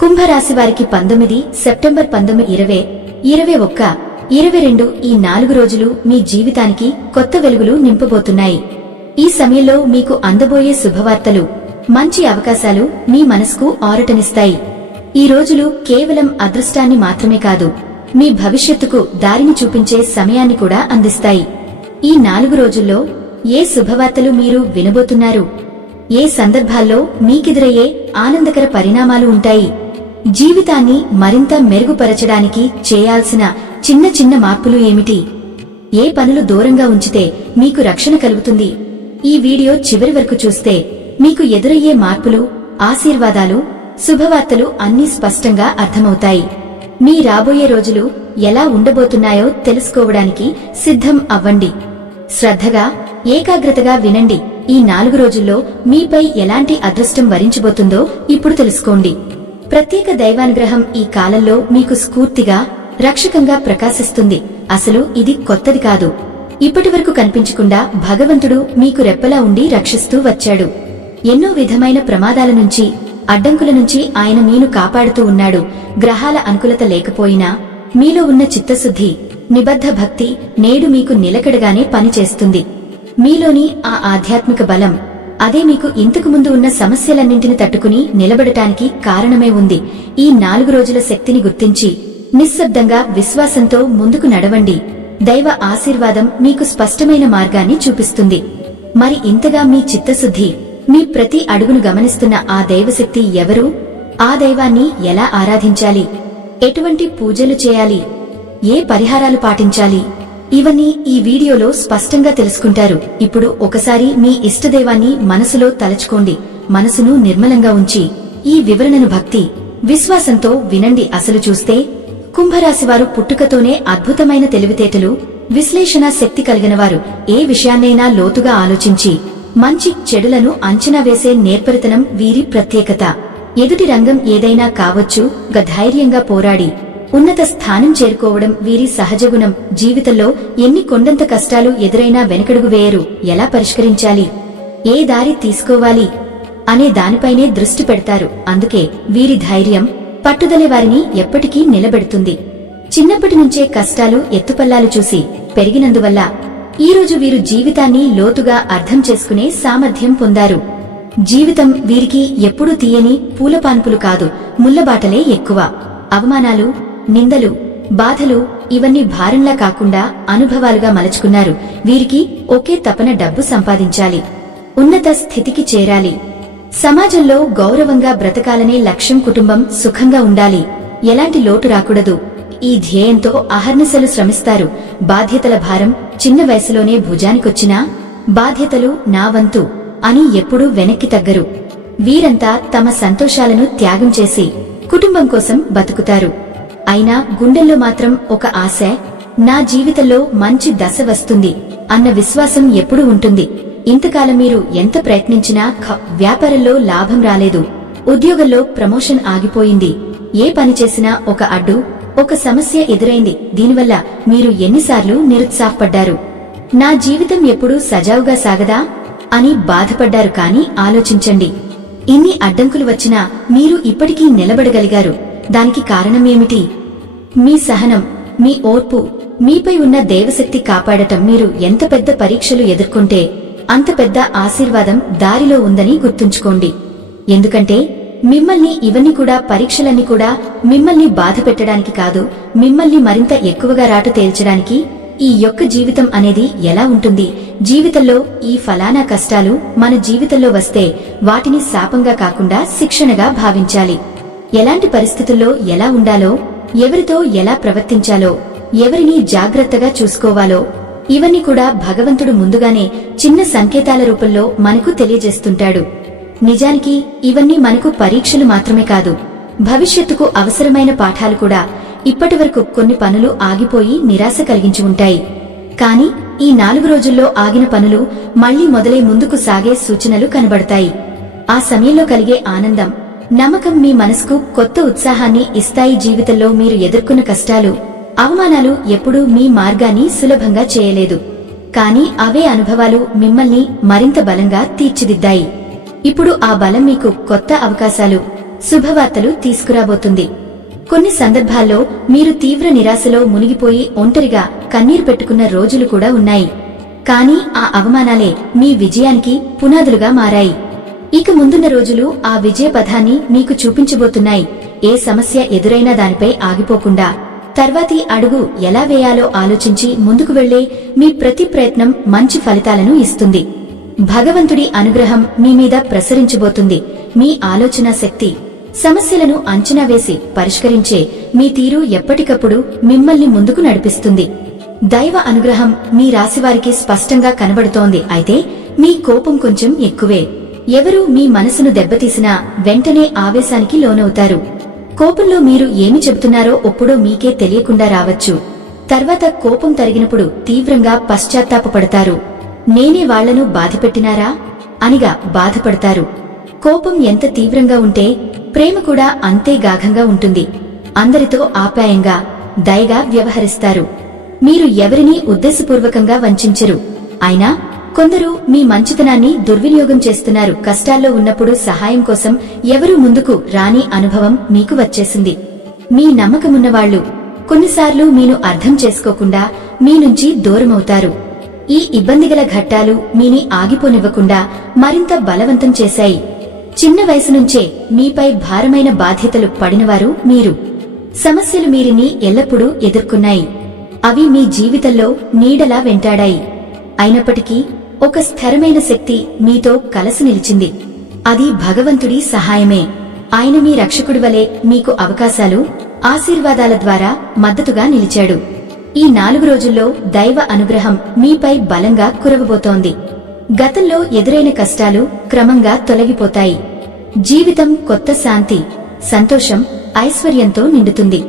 కుంభరాశి వారికి పంతొమ్మిది సెప్టెంబర్ పంతొమ్మిది ఇరవై ఇరవై ఒక్క ఇరవై రెండు ఈ నాలుగు రోజులు మీ జీవితానికి కొత్త వెలుగులు నింపబోతున్నాయి. ఈ సమయంలో మీకు అందబోయే శుభవార్తలు మంచి అవకాశాలు మీ మనసుకు ఆరటనిస్తాయి. ఈ రోజులు కేవలం అదృష్టాన్ని మాత్రమే కాదు మీ భవిష్యత్తుకు దారిని చూపించే సమయాన్ని కూడా అందిస్తాయి. ఈ నాలుగు రోజుల్లో ఏ శుభవార్తలు మీరు వినబోతున్నారు? ఏ సందర్భాల్లో మీకెదురయ్యే ఆనందకర పరిణామాలు ఉంటాయి? జీవితాన్ని మరింత మెరుగుపరచడానికి చేయాల్సిన చిన్న చిన్న మార్పులు ఏమిటి? ఏ పనులు దూరంగా ఉంచితే మీకు రక్షణ కలుగుతుంది? ఈ వీడియో చివరి వరకు చూస్తే మీకు ఎదురయ్యే మార్పులు ఆశీర్వాదాలు శుభవార్తలు అన్నీ స్పష్టంగా అర్థమవుతాయి. మీ రాబోయే రోజులు ఎలా ఉండబోతున్నాయో తెలుసుకోవడానికి సిద్ధం అవ్వండి. శ్రద్ధగా ఏకాగ్రతగా వినండి. ఈ నాలుగు రోజుల్లో మీపై ఎలాంటి అదృష్టం వరించబోతుందో ఇప్పుడు తెలుసుకోండి. ప్రత్యేక దైవానుగ్రహం ఈ కాలంలో మీకు స్ఫూర్తిగా రక్షకంగా ప్రకాశిస్తుంది. అసలు ఇది కొత్తది కాదు. ఇప్పటివరకు కనిపించకుండా భగవంతుడు మీకు రెప్పలా ఉండి రక్షిస్తూ వచ్చాడు. ఎన్నో విధమైన ప్రమాదాల నుంచి అడ్డంకుల నుంచి ఆయన మీను కాపాడుతూ ఉన్నాడు. గ్రహాల అనుకూలత లేకపోయినా మీలో ఉన్న చిత్తశుద్ధి నిబద్ధ భక్తి నేడు మీకు నిలకడగానే పనిచేస్తుంది. మీలోని ఆ ఆధ్యాత్మిక బలం అదే మీకు ఇంతకు ముందు ఉన్న సమస్యలన్నింటిని తట్టుకుని నిలబడటానికి కారణమే ఉంది. ఈ నాలుగు రోజుల శక్తిని గుర్తించి నిశ్శబ్దంగా విశ్వాసంతో ముందుకు నడవండి. దైవ ఆశీర్వాదం మీకు స్పష్టమైన మార్గాన్ని చూపిస్తుంది. మరి ఇంతగా మీ చిత్తశుద్ధి మీ ప్రతి అడుగును గమనిస్తున్న ఆ దైవశక్తి ఎవరు? ఆ దైవాన్ని ఎలా ఆరాధించాలి? ఎటువంటి పూజలు చేయాలి? ఏ పరిహారాలు పాటించాలి? ఇవన్నీ ఈ వీడియోలో స్పష్టంగా తెలుసుకుంటారు. ఇప్పుడు ఒకసారి మీ ఇష్టదైవాన్ని మనసులో తలచుకోండి. మనసును నిర్మలంగా ఉంచి ఈ వివరణను భక్తి విశ్వాసంతో వినండి. అసలు చూస్తే కుంభరాశివారు పుట్టుకతోనే అద్భుతమైన తెలివితేటలు విశ్లేషణ శక్తి కలిగినవారు. ఏ విషయాన్నైనా లోతుగా ఆలోచించి మంచి చెడులను అంచనా వేసే నేర్పరితనం వీరి ప్రత్యేకత. ఎదుటి రంగం ఏదైనా కావచ్చు గ ధైర్యంగా పోరాడి ఉన్నత స్థానం చేరుకోవడం వీరి సహజగుణం. జీవితంలో ఎన్ని కొండంత కష్టాలు ఎదురైనా వెనకడుగు వేయరు. ఎలా పరిష్కరించాలి? ఏ దారి తీసుకోవాలి? అనే దానిపైనే దృష్టి పెడతారు. అందుకే వీరి ధైర్యం పట్టుదల వారిని ఎప్పటికీ నిలబెడుతుంది. చిన్నప్పటి నుంచే కష్టాలు ఎత్తుపల్లాలు చూసి పెరిగినందువల్ల ఈరోజు వీరు జీవితాన్ని లోతుగా అర్థం చేసుకునే సామర్థ్యం పొందారు. జీవితం వీరికి ఎప్పుడూ తీయని పూలపాన్పులు కాదు. ముల్లబాటలే ఎక్కువ. అవమానాలు నిందలు బాధలు ఇవన్నీ భారంలా కాకుండా అనుభవాలుగా మలుచుకున్నారు. వీరికి ఒకే తపన డబ్బు సంపాదించాలి. ఉన్నత స్థితికి చేరాలి. సమాజంలో గౌరవంగా బ్రతకాలనే లక్ష్యం కుటుంబం సుఖంగా ఉండాలి. ఎలాంటి లోటు రాకూడదు. ఈ ధ్యేయంతో అహర్నిశలు శ్రమిస్తారు. బాధ్యతల భారం చిన్న వయసులోనే భుజానికొచ్చినా బాధ్యతలు నా వంతు అని ఎప్పుడూ వెనక్కి తగ్గరు. వీరంతా తమ సంతోషాలను త్యాగం చేసి కుటుంబం కోసం బతుకుతారు. అయినా గుండెల్లో మాత్రం ఒక ఆశ నా జీవితంలో మంచి దశ వస్తుంది అన్న విశ్వాసం ఎప్పుడూ ఉంటుంది. ఇంతకాలం మీరు ఎంత ప్రయత్నించినా ఖ- వ్యాపారంలో లాభం రాలేదు. ఉద్యోగంలో ప్రమోషన్ ఆగిపోయింది. ఏ పని చేసినా ఒక అడ్డు ఒక సమస్య ఎదురైంది. దీనివల్ల మీరు ఎన్నిసార్లు నిరుత్సాహపడ్డారు. నా జీవితం ఎప్పుడూ సజావుగా సాగదా? అని బాధపడ్డారు కాని ఆలోచించండి. ఇన్ని అడ్డంకులు వచ్చినా మీరు ఇప్పటికీ నిలబడగలిగారు. దానికి కారణమేమిటి? మీ సహనం మీ ఓర్పు మీపై ఉన్న దేవశక్తి కాపాడటం మీరు ఎంత పెద్ద పరీక్షలు ఎదుర్కొంటే అంత పెద్ద ఆశీర్వాదం దారిలో ఉందని గుర్తుంచుకోండి. ఎందుకంటే మిమ్మల్ని ఇవన్నీ కూడా పరీక్షలన్నీ కూడా మిమ్మల్ని బాధ పెట్టడానికి కాదు మిమ్మల్ని మరింత ఎక్కువగా రాటు తేల్చడానికి ఈ యొక్క జీవితం అనేది ఎలా ఉంటుంది జీవితంలో ఈ ఫలానా కష్టాలు మన జీవితంలో వస్తే వాటిని శాపంగా కాకుండా శిక్షణగా భావించాలి. ఎలాంటి పరిస్థితుల్లో ఎలా ఉండాలో ఎవరితో ఎలా ప్రవర్తించాలో ఎవరిని జాగ్రత్తగా చూసుకోవాలో ఇవన్నీ కూడా భగవంతుడు ముందుగానే చిన్న సంకేతాల రూపంలో మనకు తెలియజేస్తుంటాడు. నిజానికి ఇవన్నీ మనకు పరీక్షలు మాత్రమే కాదు భవిష్యత్తుకు అవసరమైన పాఠాలు కూడా ఇప్పటివరకు కొన్ని పనులు ఆగిపోయి నిరాశ కలిగించి ఉంటాయి. కాని ఈ నాలుగు రోజుల్లో ఆగిన పనులు మళ్ళీ మొదలై ముందుకు సాగే సూచనలు కనబడతాయి. ఆ సమయంలో కలిగే ఆనందం నమ్మకం మీ మనసుకు కొత్త ఉత్సాహాన్ని ఇస్తాయి జీవితంలో మీరు ఎదుర్కొన్న కష్టాలు. అవమానాలు ఎప్పుడూ మీ మార్గాన్ని సులభంగా చేయలేదు. కానీ అవే అనుభవాలు మిమ్మల్ని మరింత బలంగా తీర్చిదిద్దాయి. ఇప్పుడు ఆ బలం మీకు కొత్త అవకాశాలు శుభవార్తలు తీసుకురాబోతుంది. కొన్ని సందర్భాల్లో మీరు తీవ్ర నిరాశలో మునిగిపోయి ఒంటరిగా కన్నీరు పెట్టుకున్న రోజులు కూడా ఉన్నాయి. కానీ ఆ అవమానాలే మీ విజయానికి పునాదులుగా మారాయి. ఇక ముందున్న రోజులు ఆ విజయ పథాన్ని మీకు చూపించబోతున్నాయి. ఏ సమస్య ఎదురైనా దానిపై ఆగిపోకుండా. తర్వాతి అడుగు ఎలా వేయాలో ఆలోచించి ముందుకు వెళ్ళే మీ ప్రతి ప్రయత్నం మంచి ఫలితాలను ఇస్తుంది. భగవంతుడి అనుగ్రహం మీ మీద ప్రసరించబోతుంది. మీ ఆలోచన శక్తి సమస్యలను అంచనా వేసి పరిష్కరించే మీ తీరు ఎప్పటికప్పుడు మిమ్మల్ని ముందుకు నడిపిస్తుంది. దైవ అనుగ్రహం మీ రాశివారికి స్పష్టంగా కనబడుతోంది. అయితే మీ కోపం కొంచెం ఎక్కువే. ఎవరు మీ మనసును దెబ్బతీసినా వెంటనే ఆవేశానికి లోనవుతారు. కోపంలో మీరు ఏమి చెబుతున్నారో ఒప్పుడో మీకే తెలియకుండా రావచ్చు. తర్వాత కోపం తరిగినప్పుడు తీవ్రంగా పశ్చాత్తాపపడతారు. నేనే వాళ్ళను బాధపెట్టినారా? అనిగా బాధపడతారు. కోపం ఎంత తీవ్రంగా ఉంటే ప్రేమ కూడా అంతే గాఘంగా ఉంటుంది. అందరితో ఆప్యాయంగా దయగా వ్యవహరిస్తారు. మీరు ఎవరినీ ఉద్దేశపూర్వకంగా వంచరు. అయినా కొందరు మీ మంచితనాన్ని దుర్వినియోగం చేస్తున్నారు. కష్టాల్లో ఉన్నప్పుడు సహాయం కోసం ఎవరూ ముందుకు రాని అనుభవం మీకు వచ్చేసింది. మీ నమ్మకమున్నవాళ్ళు కొన్నిసార్లు మీను అర్థం చేసుకోకుండా మీ నుంచి దూరమవుతారు. ఈ ఇబ్బందిగల ఘట్టాలు మీని ఆగిపోనివ్వకుండా మరింత బలవంతం చేశాయి. చిన్న వయసు నుంచే మీపై భారమైన బాధ్యతలు పడినవారు మీరు. సమస్యలు మీరిని ఎల్లప్పుడూ ఎదుర్కొన్నాయి. అవి మీ జీవితంలో నీడలా వెంటాడాయి. అయినప్పటికీ ఒక స్థిరమైన శక్తి మీతో కలసి నిలిచింది. అది భగవంతుడి సహాయమే. ఆయన మీ రక్షకుడి వలె మీకు అవకాశాలు ఆశీర్వాదాల ద్వారా మద్దతుగా నిలిచాడు. ఈ నాలుగు రోజుల్లో దైవ అనుగ్రహం మీపై బలంగా కురవబోతోంది. గతంలో ఎదురైన కష్టాలు క్రమంగా తొలగిపోతాయి. జీవితం కొత్త శాంతి సంతోషం ఐశ్వర్యంతో నిండుతుంది.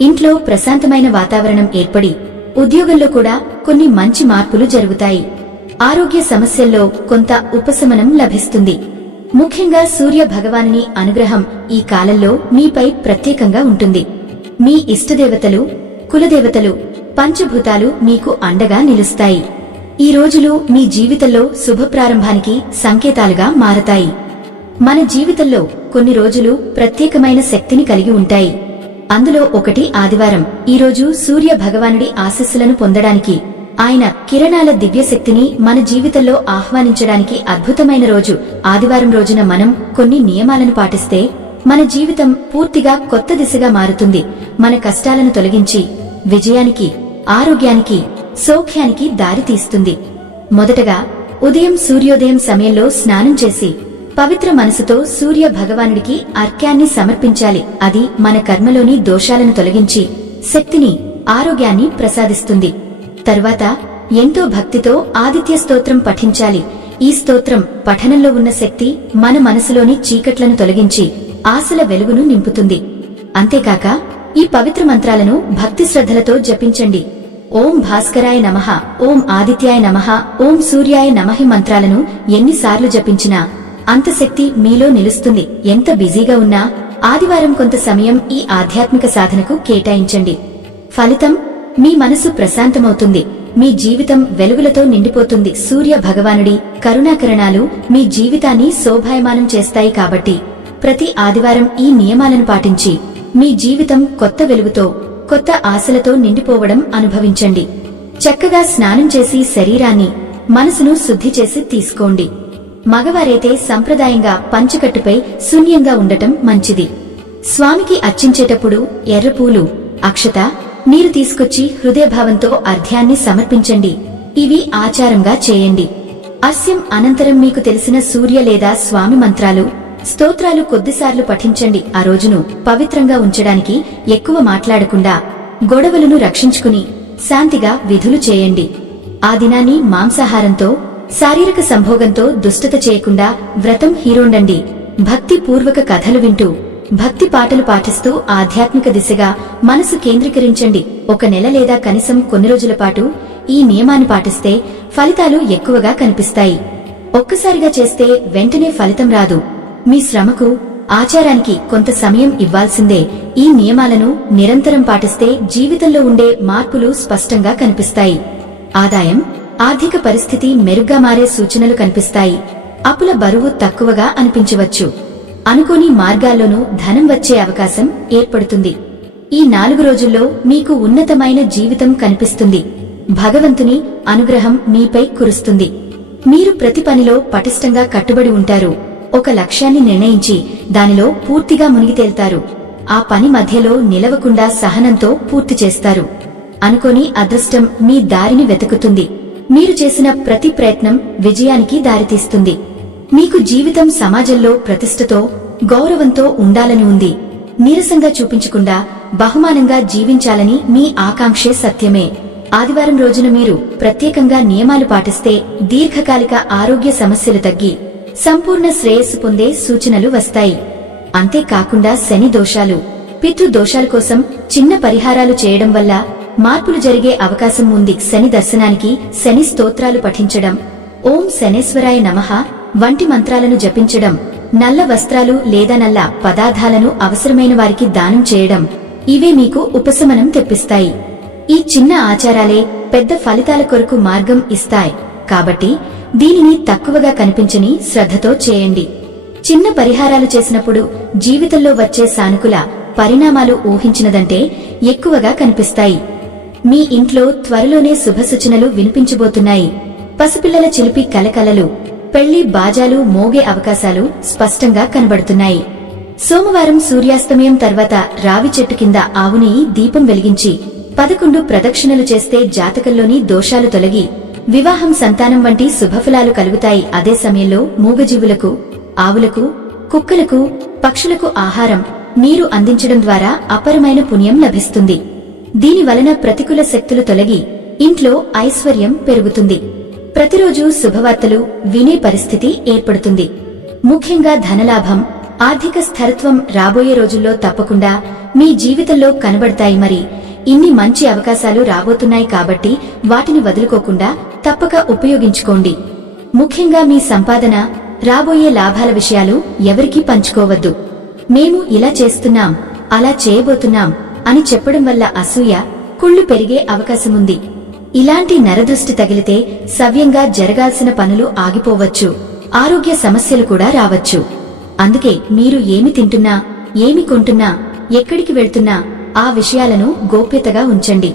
ఇంట్లో ప్రశాంతమైన వాతావరణం ఏర్పడి ఉద్యోగంలో కూడా కొన్ని మంచి మార్పులు జరుగుతాయి. ఆరోగ్య సమస్యల్లో కొంత ఉపశమనం లభిస్తుంది. ముఖ్యంగా సూర్య భగవానుని అనుగ్రహం ఈ కాలంలో మీపై ప్రత్యేకంగా ఉంటుంది. మీ ఇష్టదేవతలు కులదేవతలు పంచభూతాలు మీకు అండగా నిలుస్తాయి. ఈ రోజులు మీ జీవితంలో శుభ ప్రారంభానికి సంకేతాలుగా మారతాయి. మన జీవితంలో కొన్ని రోజులు ప్రత్యేకమైన శక్తిని కలిగి ఉంటాయి. అందులో ఒకటి ఆదివారం. ఈరోజు సూర్య భగవానుడి ఆశస్సులను పొందడానికి ఆయన కిరణాల దివ్యశక్తిని మన జీవితంలో ఆహ్వానించడానికి అద్భుతమైన రోజు. ఆదివారం రోజున మనం కొన్ని నియమాలను పాటిస్తే మన జీవితం పూర్తిగా కొత్త దిశగా మారుతుంది. మన కష్టాలను తొలగించి విజయానికి ఆరోగ్యానికి సౌఖ్యానికి దారితీస్తుంది మొదటగా ఉదయం సూర్యోదయం సమయంలో స్నానం చేసి పవిత్ర మనసుతో సూర్య భగవానుడికి అర్క్యాన్ని సమర్పించాలి. అది మన కర్మలోని దోషాలను తొలగించి శక్తిని ఆరోగ్యాన్ని ప్రసాదిస్తుంది. తరువాత ఎంతో భక్తితో ఆదిత్య స్తోత్రం పఠించాలి. ఈ స్తోత్రం పఠనంలో ఉన్న శక్తి మన మనసులోని చీకట్లను తొలగించి ఆశల వెలుగును నింపుతుంది. అంతేకాక ఈ పవిత్ర మంత్రాలను భక్తి శ్రద్ధలతో జపించండి. ఓం భాస్కరాయ నమః ఓం ఆదిత్యాయ నమః ఓం సూర్యాయ నమహి మంత్రాలను ఎన్నిసార్లు జపించినా అంత శక్తి మీలో నిలుస్తుంది. ఎంత బిజీగా ఉన్నా ఆదివారం కొంత సమయం ఈ ఆధ్యాత్మిక సాధనకు కేటాయించండి. ఫలితం మీ మనసు ప్రశాంతమవుతుంది. మీ జీవితం వెలుగులతో నిండిపోతుంది. సూర్య భగవానుడి కరుణాకరణాలు మీ జీవితాన్ని శోభాయమానం చేస్తాయి కాబట్టి. ప్రతి ఆదివారం ఈ నియమాలను పాటించి మీ జీవితం కొత్త వెలుగుతో కొత్త ఆశలతో నిండిపోవడం అనుభవించండి. చక్కగా స్నానం చేసి శరీరాన్ని మనసును శుద్ధి చేసి తీసుకోండి. మగవారైతే సంప్రదాయంగా పంచకట్టుపై శూన్యంగా ఉండటం మంచిది. స్వామికి అర్చించేటప్పుడు ఎర్రపూలు అక్షత మీరు తీసుకొచ్చి హృదయభావంతో అర్ధ్యాన్ని సమర్పించండి. ఇవి ఆచారంగా చేయండి. అస్యం అనంతరం మీకు తెలిసిన సూర్య లేదా స్వామి మంత్రాలు స్తోత్రాలు కొద్దిసార్లు పఠించండి. ఆ రోజును పవిత్రంగా ఉంచడానికి ఎక్కువ మాట్లాడకుండా గొడవలను రక్షించుకుని శాంతిగా విధులు చేయండి. ఆ దినాన్ని మాంసాహారంతో శారీరక సంభోగంతో దుష్టత చేయకుండా వ్రతం హీరోండండి. భక్తిపూర్వక కథలు వింటూ భక్తి పాటలు పాటిస్తూ ఆధ్యాత్మిక దిశగా మనసు కేంద్రీకరించండి. ఒక నెల లేదా కనీసం కొన్ని రోజుల పాటు ఈ నియమాన్ని పాటిస్తే ఫలితాలు ఎక్కువగా కనిపిస్తాయి. ఒక్కసారిగా చేస్తే వెంటనే ఫలితం రాదు. మీ శ్రమకు ఆచారానికి కొంత సమయం ఇవ్వాల్సిందే. ఈ నియమాలను నిరంతరం పాటిస్తే జీవితంలో ఉండే మార్పులు స్పష్టంగా కనిపిస్తాయి. ఆదాయం ఆర్థిక పరిస్థితి మెరుగ్గా మారే సూచనలు కనిపిస్తాయి. అప్పుల బరువు తక్కువగా అనిపించవచ్చు. అనుకోని మార్గాల్లోనూ ధనం వచ్చే అవకాశం ఏర్పడుతుంది. ఈ నాలుగు రోజుల్లో మీకు ఉన్నతమైన జీవితం కనిపిస్తుంది. భగవంతుని అనుగ్రహం మీపై కురుస్తుంది. మీరు ప్రతి పనిలో పటిష్టంగా కట్టుబడి ఉంటారు. ఒక లక్ష్యాన్ని నిర్ణయించి దానిలో పూర్తిగా మునిగితేల్తారు ఆ పని మధ్యలో నిలవకుండా సహనంతో పూర్తి చేస్తారు. అనుకోని అదృష్టం మీ దారిని వెతుకుతుంది. మీరు చేసిన ప్రతి ప్రయత్నం విజయానికి దారితీస్తుంది. మీకు జీవితం సమాజంలో ప్రతిష్టతో గౌరవంతో ఉండాలని ఉంది. నీరసంగా చూపించకుండా బహుమానంగా జీవించాలని మీ ఆకాంక్షే సత్యమే. ఆదివారం రోజున మీరు ప్రత్యేకంగా నియమాలు పాటిస్తే దీర్ఘకాలిక ఆరోగ్య సమస్యలు తగ్గి సంపూర్ణ శ్రేయస్సు పొందే సూచనలు వస్తాయి. అంతేకాకుండా శని దోషాలు పితృ దోషాల కోసం చిన్న పరిహారాలు చేయడం వల్ల మార్పులు జరిగే అవకాశం ఉంది. శని దర్శనానికి శని స్తోత్రాలు పఠించడం. ఓం శనేశ్వరాయ నమః. వంటి మంత్రాలను జపించడం నల్ల వస్త్రాలు లేదా నల్ల పదార్థాలను అవసరమైన వారికి దానం చేయడం ఇవే మీకు ఉపశమనం తెప్పిస్తాయి. ఈ చిన్న ఆచారాలే పెద్ద ఫలితాల కొరకు మార్గం ఇస్తాయి. కాబట్టి దీనిని తక్కువగా కనిపించని శ్రద్ధతో చేయండి. చిన్న పరిహారాలు చేసినప్పుడు జీవితంలో వచ్చే సానుకూల పరిణామాలు ఊహించినదంటే ఎక్కువగా కనిపిస్తాయి. మీ ఇంట్లో త్వరలోనే శుభసూచనలు వినిపించబోతున్నాయి. పసిపిల్లల చిలిపి కలకలలు పెళ్ళి బాజాలు మోగే అవకాశాలు స్పష్టంగా కనబడుతున్నాయి. సోమవారం సూర్యాస్తమయం తర్వాత రావి చెట్టు కింద ఆవుని దీపం వెలిగించి పదకొండు ప్రదక్షిణలు చేస్తే జాతకంలోని దోషాలు తొలగి వివాహం సంతానం వంటి శుభఫలాలు కలుగుతాయి. అదే సమయంలో మూగజీవులకు ఆవులకు కుక్కలకు పక్షులకు ఆహారం నీరు అందించడం ద్వారా అపరమైన పుణ్యం లభిస్తుంది. దీని వలన ప్రతికూల శక్తులు తొలగి ఇంట్లో ఐశ్వర్యం పెరుగుతుంది. ప్రతిరోజు శుభవార్తలు వినే పరిస్థితి ఏర్పడుతుంది. ముఖ్యంగా ధనలాభం ఆర్థిక స్థిరత్వం రాబోయే రోజుల్లో తప్పకుండా మీ జీవితంలో కనబడతాయి మరి. ఇన్ని మంచి అవకాశాలు రాబోతున్నాయి కాబట్టి వాటిని వదులుకోకుండా తప్పక ఉపయోగించుకోండి. ముఖ్యంగా మీ సంపాదన రాబోయే లాభాల విషయాలు ఎవరికీ పంచుకోవద్దు. మేము ఇలా చేస్తున్నాం అలా చేయబోతున్నాం అని చెప్పడం వల్ల అసూయ కుళ్ళు పెరిగే అవకాశముంది. ఇలాంటి నరదృష్టి తగిలితే సవ్యంగా జరగాల్సిన పనులు ఆగిపోవచ్చు. ఆరోగ్య సమస్యలు కూడా రావచ్చు. అందుకే మీరు ఏమి తింటున్నా ఏమి కొంటున్నా ఎక్కడికి వెళ్తున్నా ఆ విషయాలను గోప్యతగా ఉంచండి.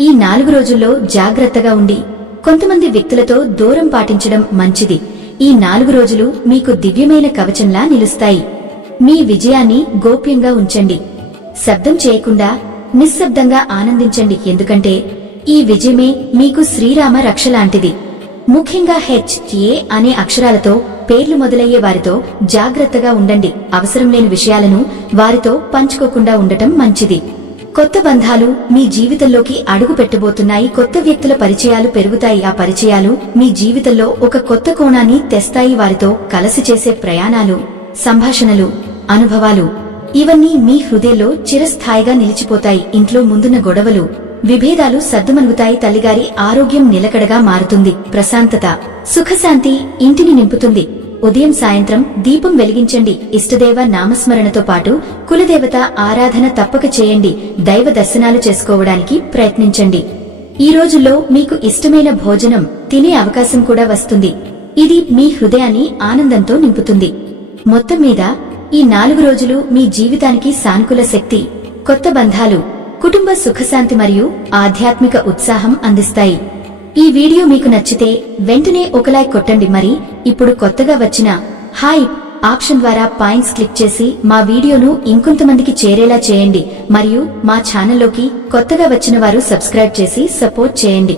ఈ నాలుగు రోజుల్లో జాగ్రత్తగా ఉండి కొంతమంది వ్యక్తులతో దూరం పాటించడం మంచిది. ఈ నాలుగు రోజులు మీకు దివ్యమైన కవచంలా నిలుస్తాయి. మీ విజయాన్ని గోప్యంగా ఉంచండి. శబ్దం చేయకుండా నిశ్శబ్దంగా ఆనందించండి. ఎందుకంటే ఈ విజయమే మీకు శ్రీరామ రక్ష లాంటిది. ముఖ్యంగా హెచ్ ఏ అనే అక్షరాలతో పేర్లు మొదలయ్యే వారితో జాగ్రత్తగా ఉండండి. అవసరం లేని విషయాలను వారితో పంచుకోకుండా ఉండటం మంచిది. కొత్త బంధాలు మీ జీవితంలోకి అడుగు పెట్టబోతున్నాయి. కొత్త వ్యక్తుల పరిచయాలు పెరుగుతాయి. ఆ పరిచయాలు మీ జీవితంలో ఒక కొత్త కోణాన్ని తెస్తాయి. వారితో కలసి చేసే ప్రయాణాలు సంభాషణలు అనుభవాలు ఇవన్నీ మీ హృదయంలో చిరస్థాయిగా నిలిచిపోతాయి. ఇంట్లో ముందున్న గొడవలు విభేదాలు సద్దుమణుగుతాయి తల్లిగారి ఆరోగ్యం నిలకడగా మారుతుంది. ప్రశాంతత సుఖశాంతి ఇంటిని నింపుతుంది. ఉదయం సాయంత్రం దీపం వెలిగించండి. ఇష్టదేవ నామస్మరణతో పాటు కులదేవత ఆరాధన తప్పక చేయండి. దైవ దర్శనాలు చేసుకోవడానికి ప్రయత్నించండి. ఈ రోజుల్లో మీకు ఇష్టమైన భోజనం తినే అవకాశం కూడా వస్తుంది. ఇది మీ హృదయాన్ని ఆనందంతో నింపుతుంది. మొత్తం మీద ఈ నాలుగు రోజులు మీ జీవితానికి సానుకూల శక్తి కొత్త బంధాలు కుటుంబ సుఖశాంతి మరియు ఆధ్యాత్మిక ఉత్సాహం అందిస్తాయి. ఈ వీడియో మీకు నచ్చితే వెంటనే ఒక లైక్ కొట్టండి మరి. ఇప్పుడు కొత్తగా వచ్చిన హాయ్ ఆప్షన్ ద్వారా పాయింట్స్ క్లిక్ చేసి మా వీడియోను ఇంకొంతమందికి చేరేలా చేయండి. మరియు మా ఛానల్లోకి కొత్తగా వచ్చిన వారు సబ్స్క్రైబ్ చేసి సపోర్ట్ చేయండి.